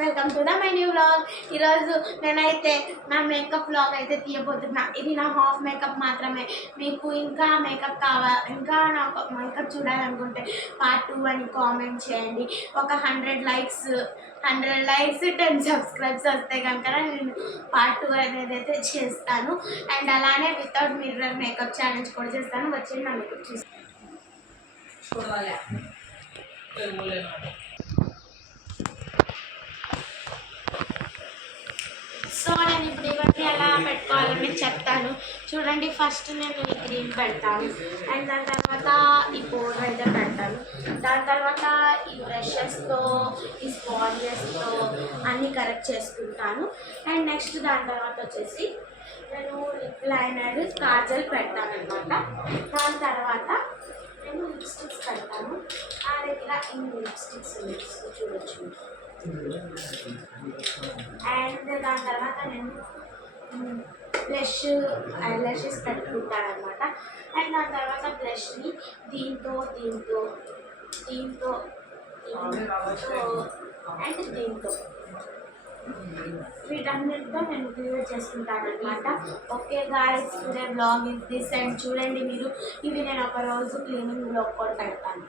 Welcome to the my new vlog. ఈరోజు నేనైతే నా మేకప్ వ్లాగ్ అయితే తీయబోతున్నా. ఇది నా హాఫ్ మేకప్ మాత్రమే. మీకు ఇంకా మేకప్ ఇంకా నాకు మేకప్ చూడాలనుకుంటే పార్ట్ 2 అని కామెంట్ చేయండి. ఒక 100 లైక్స్ 10 సబ్స్క్రైబ్స్ వస్తే కనుక నేను పార్ట్ 2 అనేది అయితే చేస్తాను. అండ్ అలానే వితౌట్ మిర్రర్ మేకప్ ఛాలెంజ్ కూడా చేస్తాను. వచ్చి నా మేకప్ చూస్తాను. సో నేను ఇప్పుడు ఇవన్నీ ఎలా పెట్టుకోవాలని చెప్తాను చూడండి. ఫస్ట్ నేను ఈ క్రీమ్ పెడతాను, అండ్ దాని తర్వాత ఈ పౌడర్ అయితే పెడతాను. దాని తర్వాత ఈ బ్రషెస్తో ఈ స్పాంజెస్తో అన్నీ కరెక్ట్ చేసుకుంటాను. అండ్ నెక్స్ట్ దాని తర్వాత వచ్చేసి నేను లిప్ లైనర్ కాజల్ పెడతాను అనమాట. దాని తర్వాత నేను లిప్స్టిక్స్ పెడతాను. నా దగ్గర ఇన్ని లిప్స్టిక్స్ చూడొచ్చు. అండ్ దాని తర్వాత నేను బ్లష్ ఐలాషెస్ పెట్టుకుంటాను అనమాట. అండ్ దాని తర్వాత బ్లష్ని దీంతో అండ్ దీంతో వీటన్నిటితో నేను క్లియర్ చేసుకుంటాను అనమాట. Okay guys, today blog is this. And చూడండి మీరు, ఇవి నేను ఒక రోజు క్లీనింగ్ బ్లాగ్ కూడా పెడతాను.